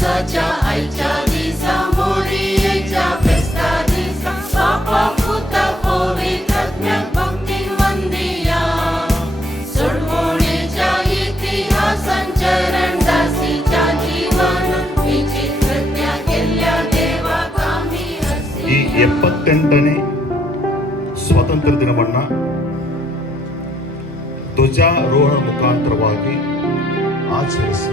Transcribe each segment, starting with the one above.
Viața aici, Lisa, muri aici, festa Lisa, papa puta pori, cat mi-am bhakti mandiya. Surmuri cha itihasan charan dasi cha jivana, ವಿಚಿತ್ರತ್ಯ ಕೆಲ್ಯ ದೇವ ಕಾಮಿ ಹಸಿ. ಈ ಎಪ್ಪತ್ತೆಂಟನೇ ಸ್ವಾತಂತ್ರ್ಯ ದಿನವನ್ನ ಧ್ವಜಾರೋಹಣ ಮುಖಾಂತರವಾಗಿ ಆಚರಿಸಿ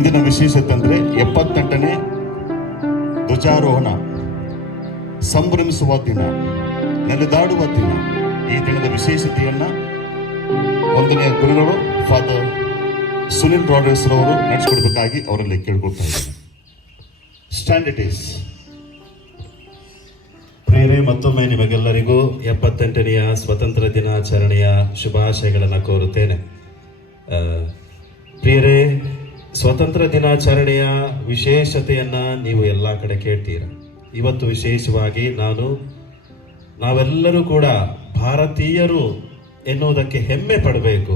ಇಂದಿನ ವಿಶೇಷತೆ ಅಂದರೆ ಎಪ್ಪತ್ತೆಂಟನೇ ಧ್ವಜಾರೋಹಣ, ಸಂಭ್ರಮಿಸುವ ದಿನ, ನೆಲೆದಾಡುವ ದಿನ. ಈ ದಿನದ ವಿಶೇಷತೆಯನ್ನ ಒಂದನೇ ಗುರುಗಳು ಫಾದರ್ ಸುನಿಲ್ ರಾಡ್ರಿಸ್ ರವರು ನಡೆಸಿಕೊಡ್ಬೇಕಾಗಿ ಅವರಲ್ಲಿ ಕೇಳ್ಕೊಳ್ತಾ ಇದ್ದಾರೆ. ಸ್ಟ್ಯಾಂಡರ್ಡ್ ಇಸ್ ಈಸ್ ಮತ್ತೊಮ್ಮೆ ನಿಮಗೆಲ್ಲರಿಗೂ ಎಪ್ಪತ್ತೆಂಟನೆಯ ಸ್ವತಂತ್ರ ದಿನಾಚರಣೆಯ ಶುಭಾಶಯಗಳನ್ನು ಕೋರುತ್ತೇನೆ. ಪ್ರಿಯರೇ ಸ್ವತಂತ್ರ ದಿನಾಚರಣೆಯ ವಿಶೇಷತೆಯನ್ನು ನೀವು ಎಲ್ಲ ಕಡೆ ಕೇಳ್ತೀರ? ಇವತ್ತು ವಿಶೇಷವಾಗಿ ನಾನು, ನಾವೆಲ್ಲರೂ ಕೂಡ ಭಾರತೀಯರು ಎನ್ನುವುದಕ್ಕೆ ಹೆಮ್ಮೆ ಪಡಬೇಕು.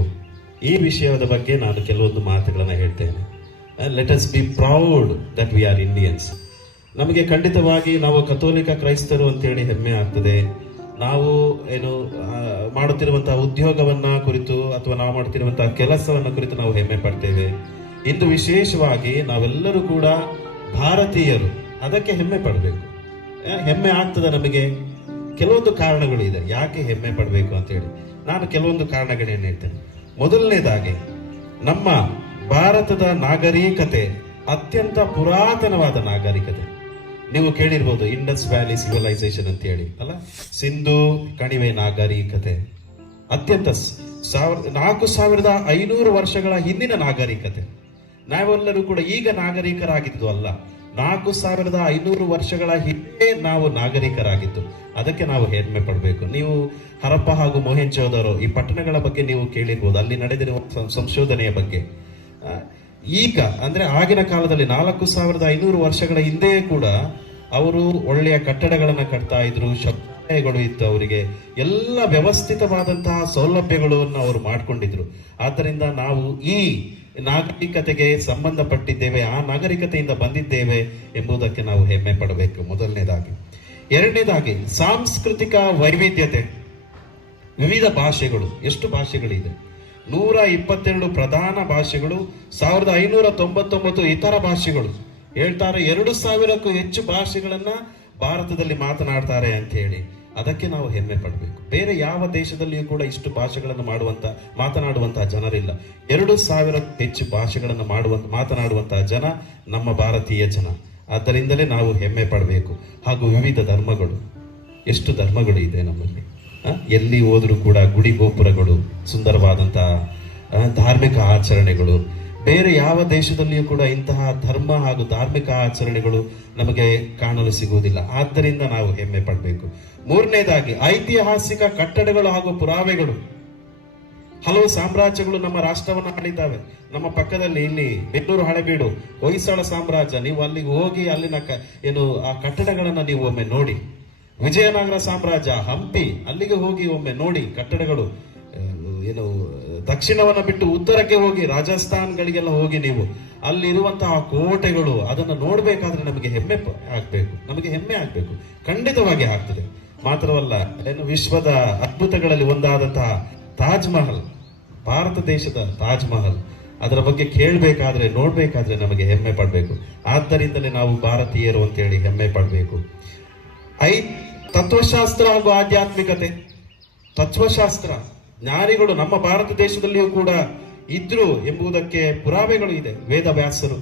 ಈ ವಿಷಯದ ಬಗ್ಗೆ ನಾನು ಕೆಲವೊಂದು ಮಾತುಗಳನ್ನು ಹೇಳ್ತೇನೆ. Let us be proud that we are Indians ನಮಗೆ ಖಂಡಿತವಾಗಿ ನಾವು ಕಥೋಲಿಕ ಕ್ರೈಸ್ತರು ಅಂತೇಳಿ ಹೆಮ್ಮೆ ಆಗ್ತದೆ. ನಾವು ಏನು ಮಾಡುತ್ತಿರುವಂತಹ ಉದ್ಯೋಗವನ್ನ ಕುರಿತು ಅಥವಾ ನಾವು ಮಾಡುತ್ತಿರುವಂತಹ ಕೆಲಸವನ್ನ ಕುರಿತು ನಾವು ಹೆಮ್ಮೆ ಪಡ್ತೇವೆ. ಇಂದು ವಿಶೇಷವಾಗಿ ನಾವೆಲ್ಲರೂ ಕೂಡ ಭಾರತೀಯರು. ಅದಕ್ಕೆ ಹೆಮ್ಮೆ ಪಡಬೇಕು. ಹೆಮ್ಮೆ ಆಗ್ತದೆ ನಮಗೆ? ಕೆಲವೊಂದು ಕಾರಣಗಳು ಇದೆ. ಯಾಕೆ ಹೆಮ್ಮೆ ಪಡಬೇಕು ಅಂತೇಳಿ ನಾನು ಕೆಲವೊಂದು ಕಾರಣಗಳೇನು ಹೇಳ್ತೇನೆ. ಮೊದಲನೇದಾಗಿ, ನಮ್ಮ ಭಾರತದ ನಾಗರಿಕತೆ ಅತ್ಯಂತ ಪುರಾತನವಾದ ನಾಗರಿಕತೆ. ನೀವು ಕೇಳಿರ್ಬೋದು, ಇಂಡಸ್ ವ್ಯಾಲಿ ಸಿವಿಲೈಸೇಷನ್ ಅಂತ ಹೇಳಿ, ಅಲ್ಲ? ಸಿಂಧು ಕಣಿವೆ ನಾಗರಿಕತೆ. ಅತ್ಯಂತ ಸಾವಿರ, ನಾಲ್ಕು ಸಾವಿರದ ಐನೂರು ವರ್ಷಗಳ ಹಿಂದಿನ ನಾಗರಿಕತೆ. ನಾವೆಲ್ಲರೂ ಕೂಡ ಈಗ ನಾಗರಿಕರಾಗಿದ್ದು ಅಲ್ಲ. ನಾಲ್ಕು ಸಾವಿರದ ಐನೂರು ವರ್ಷಗಳ ಹಿಂದೆ ನಾವು ನಾಗರಿಕರಾಗಿದ್ದು. ಅದಕ್ಕೆ ನಾವು ಹೆಮ್ಮೆ ಪಡಬೇಕು. ನೀವು ಹರಪ್ಪ ಹಾಗೂ ಮೊಹೆಂಜೋದರೋ ಈ ಪಟ್ಟಣಗಳ ಬಗ್ಗೆ ನೀವು ಕೇಳಿರ್ಬೋದು. ಅಲ್ಲಿ ನಡೆದಿರುವ ಸಂಶೋಧನೆಯ ಬಗ್ಗೆ. ಈಗ ಅಂದ್ರೆ ಆಗಿನ ಕಾಲದಲ್ಲಿ ನಾಲ್ಕು ಸಾವಿರದ ಐನೂರು ವರ್ಷಗಳ ಹಿಂದೆಯೇ ಕೂಡ ಅವರು ಒಳ್ಳೆಯ ಕಟ್ಟಡಗಳನ್ನು ಕಟ್ತಾ ಇದ್ರು ಶೌಚಾಲಯಗಳು ಇತ್ತು ಅವರಿಗೆ. ಎಲ್ಲ ವ್ಯವಸ್ಥಿತವಾದಂತಹ ಸೌಲಭ್ಯಗಳನ್ನು ಅವರು ಮಾಡಿಕೊಂಡಿದ್ರು. ಆದ್ದರಿಂದ ನಾವು ಈ ನಾಗರಿಕತೆಗೆ ಸಂಬಂಧಪಟ್ಟಿದ್ದೇವೆ, ಆ ನಾಗರಿಕತೆಯಿಂದ ಬಂದಿದ್ದೇವೆ ಎಂಬುದಕ್ಕೆ ನಾವು ಹೆಮ್ಮೆ ಪಡಬೇಕು. ಮೊದಲನೇದಾಗಿ. ಎರಡನೇದಾಗಿ, ಸಾಂಸ್ಕೃತಿಕ ವೈವಿಧ್ಯತೆ. ವಿವಿಧ ಭಾಷೆಗಳು, ಎಷ್ಟು ಭಾಷೆಗಳಿದೆ? ನೂರ ಇಪ್ಪತ್ತೆರಡು ಪ್ರಧಾನ ಭಾಷೆಗಳು, ಸಾವಿರದ ಐನೂರ ತೊಂಬತ್ತೊಂಬತ್ತು ಇತರ ಭಾಷೆಗಳು. ಹೇಳ್ತಾರೆ, ಎರಡು ಸಾವಿರಕ್ಕೂ ಹೆಚ್ಚು ಭಾಷೆಗಳನ್ನ ಭಾರತದಲ್ಲಿ ಮಾತನಾಡ್ತಾರೆ ಅಂತ ಹೇಳಿ. ಅದಕ್ಕೆ ನಾವು ಹೆಮ್ಮೆ ಪಡಬೇಕು. ಬೇರೆ ಯಾವ ದೇಶದಲ್ಲಿಯೂ ಕೂಡ ಇಷ್ಟು ಭಾಷೆಗಳನ್ನು ಮಾಡುವಂಥ ಮಾತನಾಡುವಂತಹ ಜನರಿಲ್ಲ. ಎರಡು ಸಾವಿರಕ್ಕೂ ಹೆಚ್ಚು ಭಾಷೆಗಳನ್ನು ಮಾಡುವಂತ ಮಾತನಾಡುವಂತಹ ಜನ ನಮ್ಮ ಭಾರತೀಯ ಜನ. ಆದ್ದರಿಂದಲೇ ನಾವು ಹೆಮ್ಮೆ ಪಡಬೇಕು. ಹಾಗೂ ವಿವಿಧ ಧರ್ಮಗಳು. ಎಷ್ಟು ಧರ್ಮಗಳು ಇದೆ ನಮ್ಮಲ್ಲಿ? ಎಲ್ಲಿ ಹೋದರೂ ಕೂಡ ಗುಡಿ ಗೋಪುರಗಳು, ಸುಂದರವಾದಂತಹ ಧಾರ್ಮಿಕ ಆಚರಣೆಗಳು ಬೇರೆ ಯಾವ ದೇಶದಲ್ಲಿಯೂ ಕೂಡ ಇಂತಹ ಧರ್ಮ ಹಾಗೂ ಧಾರ್ಮಿಕ ಆಚರಣೆಗಳು ನಮಗೆ ಕಾಣಲು ಸಿಗುವುದಿಲ್ಲ. ಆದ್ದರಿಂದ ನಾವು ಹೆಮ್ಮೆ ಪಡಬೇಕು. ಮೂರನೇದಾಗಿ, ಐತಿಹಾಸಿಕ ಕಟ್ಟಡಗಳು ಹಾಗೂ ಪುರಾವೆಗಳು. ಹಲವು ಸಾಮ್ರಾಜ್ಯಗಳು ನಮ್ಮ ರಾಷ್ಟ್ರವನ್ನು ಆಳಿದ್ದಾವೆ. ನಮ್ಮ ಪಕ್ಕದಲ್ಲಿ ಇಲ್ಲಿ ಬೆಂಗಳೂರು ಹಳೆಬೀಡು, ಹೊಯ್ಸಳ ಸಾಮ್ರಾಜ್ಯ. ನೀವು ಅಲ್ಲಿಗೆ ಹೋಗಿ ಅಲ್ಲಿನ ಕ- ಏನು, ಆ ಕಟ್ಟಡಗಳನ್ನು ನೀವು ಒಮ್ಮೆ ನೋಡಿ. ವಿಜಯನಗರ ಸಾಮ್ರಾಜ್ಯ, ಹಂಪಿ, ಅಲ್ಲಿಗೆ ಹೋಗಿ ಒಮ್ಮೆ ನೋಡಿ ಕಟ್ಟಡಗಳು, ಏನು ದಕ್ಷಿಣವನ್ನ ಬಿಟ್ಟು ಉತ್ತರಕ್ಕೆ ಹೋಗಿ ರಾಜಸ್ಥಾನ್ಗಳಿಗೆಲ್ಲ ಹೋಗಿ ನೀವು ಅಲ್ಲಿರುವಂತಹ ಕೋಟೆಗಳು, ಅದನ್ನ ನೋಡಬೇಕಾದ್ರೆ ನಮಗೆ ಹೆಮ್ಮೆ ಆಗಬೇಕು. ನಮಗೆ ಹೆಮ್ಮೆ ಆಗಬೇಕು. ಖಂಡಿತವಾಗಿ ಆಗ್ತದೆ. ಮಾತ್ರವಲ್ಲ, ಏನು ವಿಶ್ವದ ಅದ್ಭುತಗಳಲ್ಲಿ ಒಂದಾದಂತಹ ತಾಜ್ ಮಹಲ್ ಭಾರತ ದೇಶದ ತಾಜ್ ಮಹಲ್ ಅದರ ಬಗ್ಗೆ ಕೇಳಬೇಕಾದ್ರೆ, ನೋಡಬೇಕಾದ್ರೆ ನಮಗೆ ಹೆಮ್ಮೆ ಪಡಬೇಕು. ಆದ್ದರಿಂದಲೇ ನಾವು ಭಾರತೀಯರು ಅಂತೇಳಿ ಹೆಮ್ಮೆ ಪಡಬೇಕು. ಐ, ತತ್ವಶಾಸ್ತ್ರ ಹಾಗೂ ಆಧ್ಯಾತ್ಮಿಕತೆ. ತತ್ವಶಾಸ್ತ್ರ. ಜ್ಞಾನಿಗಳು ನಮ್ಮ ಭಾರತ ದೇಶದಲ್ಲಿಯೂ ಕೂಡ ಇದ್ರು ಎಂಬುದಕ್ಕೆ ಪುರಾವೆಗಳು ಇದೆ, ವೇದ ವ್ಯಾಸರು.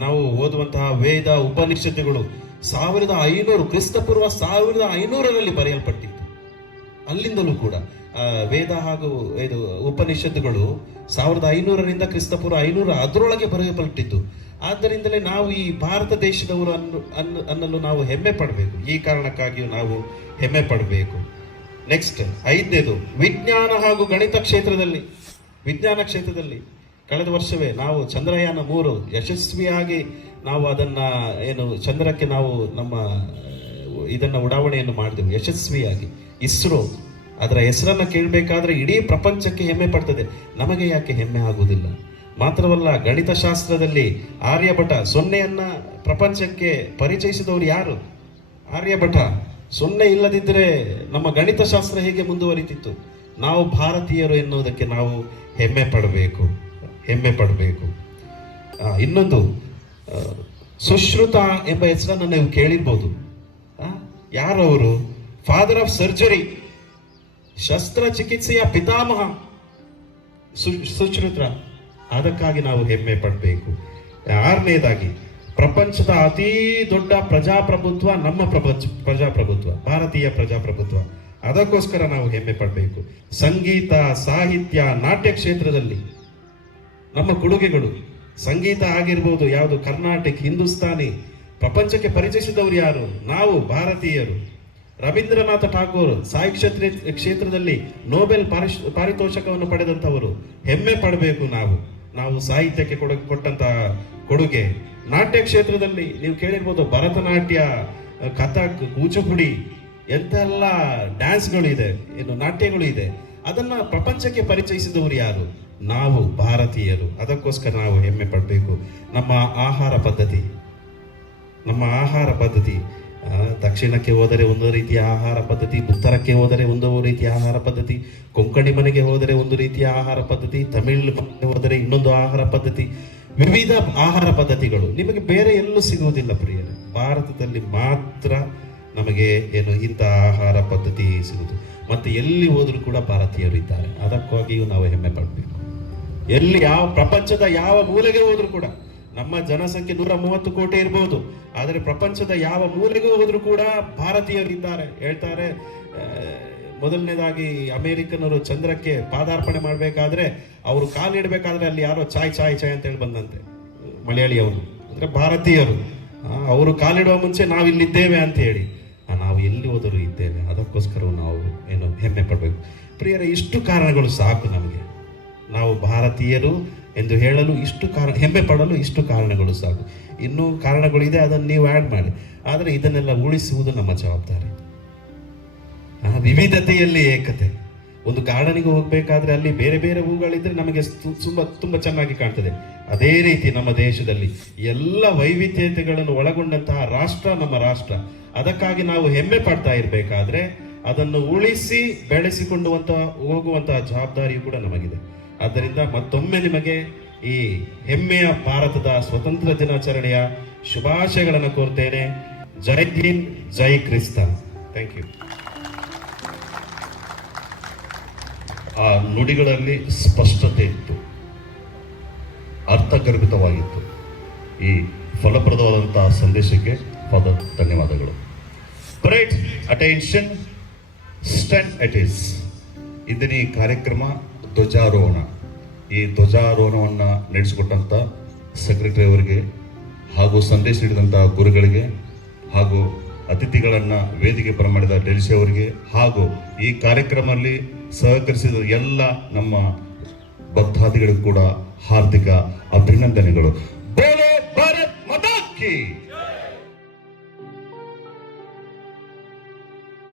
ನಾವು ಓದುವಂತಹ ವೇದ ಉಪನಿಷತ್ತುಗಳು ಸಾವಿರದ ಐನೂರು, ಕ್ರಿಸ್ತಪೂರ್ವ ಸಾವಿರದ ಐನೂರರಲ್ಲಿ ಬರೆಯಲ್ಪಟ್ಟಿತ್ತು. ಅಲ್ಲಿಂದಲೂ ಕೂಡ ವೇದ ಹಾಗೂ ಇದು ಉಪನಿಷತ್ತುಗಳು ಸಾವಿರದ ಐನೂರರಿಂದ ಕ್ರಿಸ್ತಪೂರ್ವ ಐನೂರ ಅದರೊಳಗೆ ಬರೆಯಲ್ಪಟ್ಟಿತ್ತು. ಆದ್ದರಿಂದಲೇ ನಾವು ಈ ಭಾರತ ದೇಶದವರು ಅನ್ನು ಅನ್ನು, ಅನ್ನಲು ನಾವು ಹೆಮ್ಮೆ ಪಡಬೇಕು. ಈ ಕಾರಣಕ್ಕಾಗಿಯೂ ನಾವು ಹೆಮ್ಮೆ ಪಡಬೇಕು. ನೆಕ್ಸ್ಟ್ ಐದನೇದು, ವಿಜ್ಞಾನ ಹಾಗೂ ಗಣಿತ ಕ್ಷೇತ್ರದಲ್ಲಿ, ವಿಜ್ಞಾನ ಕ್ಷೇತ್ರದಲ್ಲಿ ಕಳೆದ ವರ್ಷವೇ ನಾವು ಚಂದ್ರಯಾನ ಮೂರು ಯಶಸ್ವಿಯಾಗಿ ನಾವು ಅದನ್ನ, ಏನು, ಚಂದ್ರಕ್ಕೆ ನಾವು ನಮ್ಮ, ಇದನ್ನ ಉಡಾವಣೆಯನ್ನು ಮಾಡಿದೆವು, ಯಶಸ್ವಿಯಾಗಿ. ಇಸ್ರೋ, ಅದರ ಹೆಸರನ್ನ ಕೇಳಬೇಕಾದ್ರೆ ಇಡೀ ಪ್ರಪಂಚಕ್ಕೆ ಹೆಮ್ಮೆ ಪಡ್ತದೆ. ನಮಗೆ ಯಾಕೆ ಹೆಮ್ಮೆ ಆಗುವುದಿಲ್ಲ? ಮಾತ್ರವಲ್ಲ, ಗಣಿತಶಾಸ್ತ್ರದಲ್ಲಿ ಆರ್ಯಭಟ ಸೊನ್ನೆಯನ್ನ ಪ್ರಪಂಚಕ್ಕೆ ಪರಿಚಯಿಸಿದವರು ಯಾರು? ಆರ್ಯಭಟ. ಸೊನ್ನೆ ಇಲ್ಲದಿದ್ದರೆ ನಮ್ಮ ಗಣಿತ ಶಾಸ್ತ್ರ ಹೇಗೆ ಮುಂದುವರಿತಿತ್ತು? ನಾವು ಭಾರತೀಯರು ಎನ್ನುವುದಕ್ಕೆ ನಾವು ಹೆಮ್ಮೆ ಪಡಬೇಕು ಹೆಮ್ಮೆ ಪಡಬೇಕು. ಇನ್ನೊಂದು ಸುಶ್ರುತ ಎಂಬ ಹೆಸರನ್ನು ನೀವು ಕೇಳಿರ್ಬೋದು. ಯಾರವರು? ಫಾದರ್ ಆಫ್ ಸರ್ಜರಿ ಶಸ್ತ್ರಚಿಕಿತ್ಸೆಯ ಪಿತಾಮಹ ಸುಶ್ರುತ. ಅದಕ್ಕಾಗಿ ನಾವು ಹೆಮ್ಮೆ ಪಡಬೇಕು. ಆರನೇದಾಗಿ ಪ್ರಪಂಚದ ಅತೀ ದೊಡ್ಡ ಪ್ರಜಾಪ್ರಭುತ್ವ ನಮ್ಮ ಪ್ರಪಂಚ ಪ್ರಜಾಪ್ರಭುತ್ವ, ಭಾರತೀಯ ಪ್ರಜಾಪ್ರಭುತ್ವ. ಅದಕ್ಕೋಸ್ಕರ ನಾವು ಹೆಮ್ಮೆ ಪಡಬೇಕು. ಸಂಗೀತ, ಸಾಹಿತ್ಯ, ನಾಟ್ಯ ಕ್ಷೇತ್ರದಲ್ಲಿ ನಮ್ಮ ಕೊಡುಗೆಗಳು. ಸಂಗೀತ ಆಗಿರ್ಬೋದು, ಯಾವುದು ಕರ್ನಾಟಕ, ಹಿಂದೂಸ್ತಾನಿ, ಪ್ರಪಂಚಕ್ಕೆ ಪರಿಚಯಿಸಿದವರು ಯಾರು? ನಾವು, ಭಾರತೀಯರು. ರವೀಂದ್ರನಾಥ ಠಾಕೂರ್ ಸಾಹಿತ್ಯ ಕ್ಷೇತ್ರ, ಕ್ಷೇತ್ರದಲ್ಲಿ ನೋಬೆಲ್ ಪಾರಿಶ್, ಪಾರಿತೋಷಕವನ್ನು ಪಡೆದಂಥವರು. ಹೆಮ್ಮೆ ಪಡಬೇಕು ನಾವು. ನಾವು ಸಾಹಿತ್ಯಕ್ಕೆ ಕೊಡ, ಕೊಟ್ಟಂತಹ ಕೊಡುಗೆ. ನಾಟ್ಯ ಕ್ಷೇತ್ರದಲ್ಲಿ ನೀವು ಕೇಳಿರ್ಬೋದು, ಭರತನಾಟ್ಯ, ಕಥಕ್, ಕೂಚುಪುಡಿ ಎಂತೆಲ್ಲ ಡ್ಯಾನ್ಸ್ಗಳು ಇದೆ, ಏನು ನಾಟ್ಯಗಳು ಇದೆ. ಅದನ್ನ ಪ್ರಪಂಚಕ್ಕೆ ಪರಿಚಯಿಸಿದವರು ಯಾರು? ನಾವು, ಭಾರತೀಯರು. ಅದಕ್ಕೋಸ್ಕರ ನಾವು ಹೆಮ್ಮೆ ಪಡಬೇಕು. ನಮ್ಮ ಆಹಾರ ಪದ್ಧತಿ. ನಮ್ಮ ಆಹಾರ ಪದ್ಧತಿ. ದಕ್ಷಿಣಕ್ಕೆ ಹೋದರೆ ಒಂದು ರೀತಿಯ ಆಹಾರ ಪದ್ಧತಿ, ಉತ್ತರಕ್ಕೆ ಹೋದರೆ ಒಂದು ರೀತಿಯ ಆಹಾರ ಪದ್ಧತಿ, ಕೊಂಕಣಿ ಮನೆಗೆ ಹೋದರೆ ಒಂದು ರೀತಿಯ ಆಹಾರ ಪದ್ಧತಿ, ತಮಿಳು ಮನೆಗೆ ಹೋದರೆ ಇನ್ನೊಂದು ಆಹಾರ ಪದ್ಧತಿ. ವಿವಿಧ ಆಹಾರ ಪದ್ಧತಿಗಳು ನಿಮಗೆ ಬೇರೆ ಎಲ್ಲೂ ಸಿಗುವುದಿಲ್ಲ ಪ್ರಿಯರೇ. ಭಾರತದಲ್ಲಿ ಮಾತ್ರ ನಮಗೆ ಏನು ಇಂಥ ಆಹಾರ ಪದ್ಧತಿ ಸಿಗುವುದು. ಮತ್ತೆ ಎಲ್ಲಿ ಹೋದರೂ ಕೂಡ ಭಾರತೀಯರು ಇದ್ದಾರೆ. ಅದಕ್ಕಾಗಿಯೂ ನಾವು ಹೆಮ್ಮೆ ಪಡಬೇಕು. ಎಲ್ಲಿ ಯಾವ ಪ್ರಪಂಚದ ಯಾವ ಮೂಲೆಗೆ ಹೋದರೂ ಕೂಡ ನಮ್ಮ ಜನಸಂಖ್ಯೆ ನೂರ ಮೂವತ್ತು ಕೋಟಿ ಇರಬಹುದು ಆದರೆ ಪ್ರಪಂಚದ ಯಾವ ಮೂಲೆಗೂ ಹೋದರೂ ಕೂಡ ಭಾರತೀಯರಿದ್ದಾರೆ ಹೇಳ್ತಾರೆ ಆ, ಮೊದಲನೇದಾಗಿ ಅಮೇರಿಕನರು ಚಂದ್ರಕ್ಕೆ ಪಾದಾರ್ಪಣೆ ಮಾಡಬೇಕಾದ್ರೆ ಅವರು ಕಾಲಿಡಬೇಕಾದ್ರೆ ಅಲ್ಲಿ ಯಾರೋ ಚಾಯ್ ಚಾಯ್ ಚಾಯ್ ಅಂತ ಹೇಳಿ ಬಂದಂತೆ. ಮಲಯಾಳಿಯವರು. ಅಂದ್ರೆ ಭಾರತೀಯರು. ಅವರು ಕಾಲಿಡುವ ಮುಂಚೆ ನಾವು ಇಲ್ಲಿದ್ದೇವೆ ಅಂತ ಹೇಳಿ. ನಾವು ಎಲ್ಲಿ ಹೋದರೂ ಇದ್ದೇವೆ. ಅದಕ್ಕೋಸ್ಕರ ನಾವು ಏನು ಹೆಮ್ಮೆ ಪಡಬೇಕು. ಪ್ರಿಯರ, ಇಷ್ಟು ಕಾರಣಗಳು ಸಾಕು ನಮಗೆ. ನಾವು ಭಾರತೀಯರು ಎಂದು ಹೇಳಲು ಇಷ್ಟು ಕಾರಣ, ಹೆಮ್ಮೆ ಪಡಲು ಇಷ್ಟು ಕಾರಣಗಳು ಸಾಕು. ಇನ್ನೂ ಕಾರಣಗಳಿದೆ, ಅದನ್ನು ನೀವು ಆ್ಯಡ್ ಮಾಡಿ. ಆದರೆ ಇದನ್ನೆಲ್ಲ ಉಳಿಸುವುದು ನಮ್ಮ ಜವಾಬ್ದಾರಿ. ವಿವಿಧತೆಯಲ್ಲಿ ಏಕತೆ. ಒಂದು ಗಾರ್ಡನಿಗೆ ಹೋಗಬೇಕಾದ್ರೆ ಅಲ್ಲಿ ಬೇರೆ ಬೇರೆ ಹೂಗಳಿದ್ರೆ ನಮಗೆ ತುಂಬ ತುಂಬ ಚೆನ್ನಾಗಿ ಕಾಣ್ತದೆ. ಅದೇ ರೀತಿ ನಮ್ಮ ದೇಶದಲ್ಲಿ ಎಲ್ಲ ವೈವಿಧ್ಯತೆಗಳನ್ನು ಒಳಗೊಂಡಂತಹ ರಾಷ್ಟ್ರ ನಮ್ಮ ರಾಷ್ಟ್ರ. ಅದಕ್ಕಾಗಿ ನಾವು ಹೆಮ್ಮೆ ಪಡ್ತಾ ಇರಬೇಕಾದ್ರೆ ಅದನ್ನು ಉಳಿಸಿ ಬೆಳೆಸಿಕೊಂಡುವಂತಹ ಹೋಗುವಂತಹ ಜವಾಬ್ದಾರಿಯು ಕೂಡ ನಮಗಿದೆ. ಆದ್ದರಿಂದ ಮತ್ತೊಮ್ಮೆ ನಿಮಗೆ ಈ ಹೆಮ್ಮೆಯ ಭಾರತದ ಸ್ವತಂತ್ರ ದಿನಾಚರಣೆಯ ಶುಭಾಶಯಗಳನ್ನು ಕೋರ್ತೇನೆ. ಜೈ ಹಿಂದ್, ಜೈ ಕ್ರಿಸ್ತ. Thank you. ಆ ನುಡಿಗಳಲ್ಲಿ ಸ್ಪಷ್ಟತೆ ಇತ್ತು. ಅರ್ಥಗರ್ಭಿತವಾಗಿತ್ತು. ಈ ಫಲಪ್ರದವಾದಂತಹ ಸಂದೇಶಕ್ಕೆ ಫಾದರ್ ಧನ್ಯವಾದಗಳು. Great attention stand at ease ಇಂದಿನ ಈ ಕಾರ್ಯಕ್ರಮ ಧ್ವಜಾರೋಹಣ. ಈ ಧ್ವಜಾರೋಹಣವನ್ನು ನಡೆಸಿಕೊಟ್ಟಂಥ ಸೆಕ್ರೆಟರಿ ಅವರಿಗೆ ಹಾಗೂ ಸಂದೇಶ ನೀಡಿದಂಥ ಗುರುಗಳಿಗೆ ಹಾಗೂ ಅತಿಥಿಗಳನ್ನು ವೇದಿಕೆ ಬರಮಾಡಿದ ಡೆಲ್ಸಿ ಅವರಿಗೆ ಹಾಗೂ ಈ ಕಾರ್ಯಕ್ರಮದಲ್ಲಿ ಸಹಕರಿಸಿದ ಎಲ್ಲ ನಮ್ಮ ಭಕ್ತಾದಿಗಳಿಗೂ ಕೂಡ ಹಾರ್ದಿಕ ಅಭಿನಂದನೆಗಳು. ಭಾರತ್